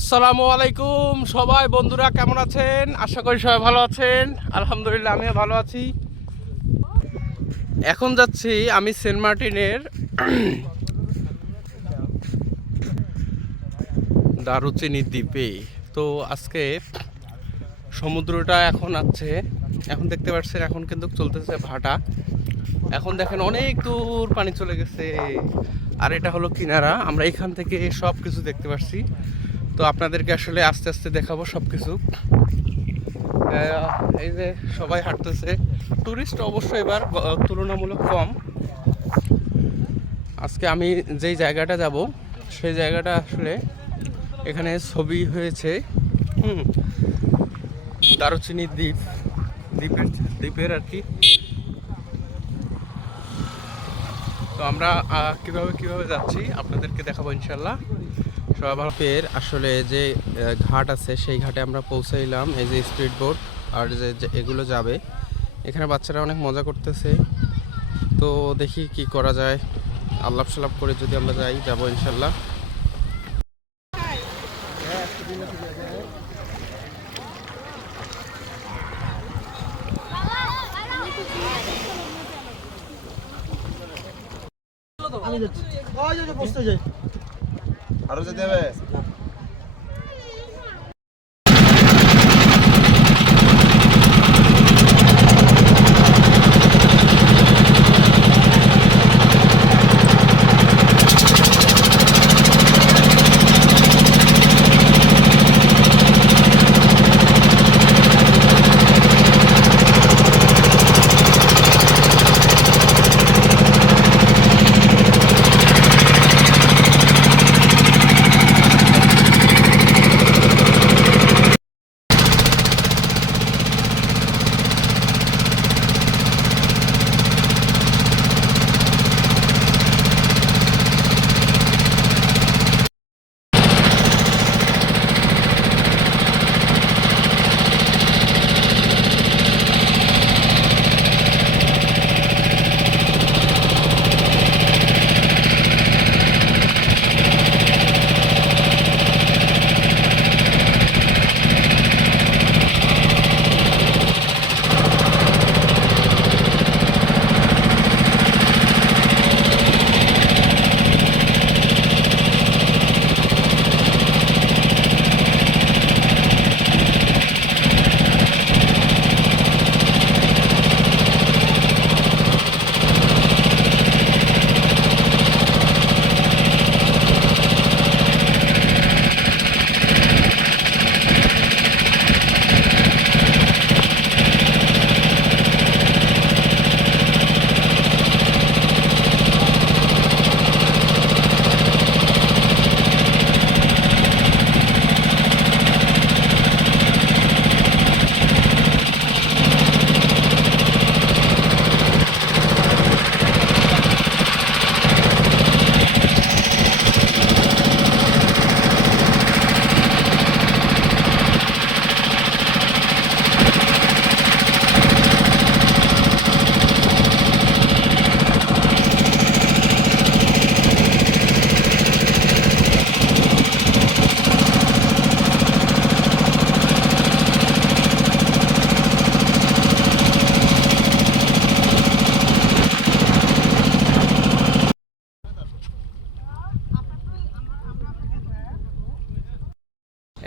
আসসালামু আলাইকুম সবাই বন্ধুরা, কেমন আছেন? আশা করি সবাই ভালো আছেন। আলহামদুলিল্লাহ আমিও ভালো আছি। এখন যাচ্ছি আমি সেন্ট মার্টিনের দারুচিনি দ্বীপে। তো আজকে সমুদ্রটা এখন দেখতে পাচ্ছেন, এখন কিন্তু চলতেছে ভাটা। এখন দেখেন অনেক দূর পানি চলে গেছে, আর এটা হলো কিনারা। আমরা এখান থেকে সব কিছু দেখতে পাচ্ছি। তো আপনাদেরকে আসলে আস্তে আস্তে দেখাবো সব কিছু। এই যে সবাই হাঁটতেছে, টুরিস্ট অবশ্য এবার তুলনামূলক কম। আজকে আমি যেই জায়গাটা যাব সেই জায়গাটা আসলে এখানে ছবি হয়েছে। দারুচিনি দ্বীপের আর কি। তো আমরা কিভাবে যাচ্ছি আপনাদেরকে দেখাবো ইনশাল্লাহ। সবাই ভালো। আসলে যে ঘাট আছে সেই ঘাটে আমরা পৌঁছাইলাম। এই যে স্পিড বোট আর যে এগুলো যাবে, এখানে বাচ্চারা অনেক মজা করতেছে। তো দেখি কি করা যায়, আল্লাপ সালাপ করে যদি আমরা যাবো ইনশাল্লাহ। আরো যেতে হবে।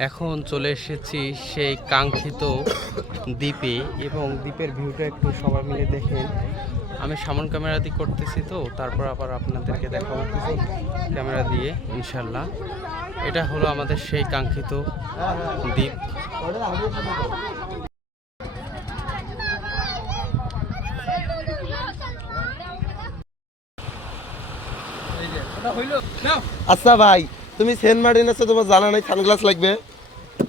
এখন চলে এসেছি সেই কাঙ্ক্ষিত দ্বীপে, এবং দ্বীপের ভিউটা একটু সবাই মিলে দেখেন। আমি সামন ক্যামেরা দিয়ে করতেছি, তো তারপর আবার আপনাদেরকে দেখাবো কিছু ক্যামেরা দিয়ে ইনশাল্লাহ। এটা হলো আমাদের সেই কাঙ্ক্ষিত দ্বীপ। আচ্ছা ভাই, তুমি সেন্ট মার্টিন আছো, তোমার জানা নাই সানগ্লাস লাগবে?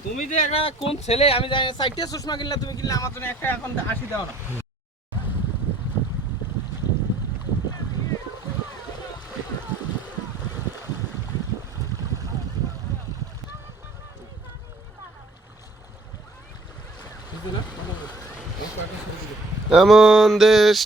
তুমি যে একটা কোন ছেলে আমি জানি, চারটে চশমা কিনলে তুমি কিনলে, আমার জন্য একটা এখন 80 দাও না। এমন দেশ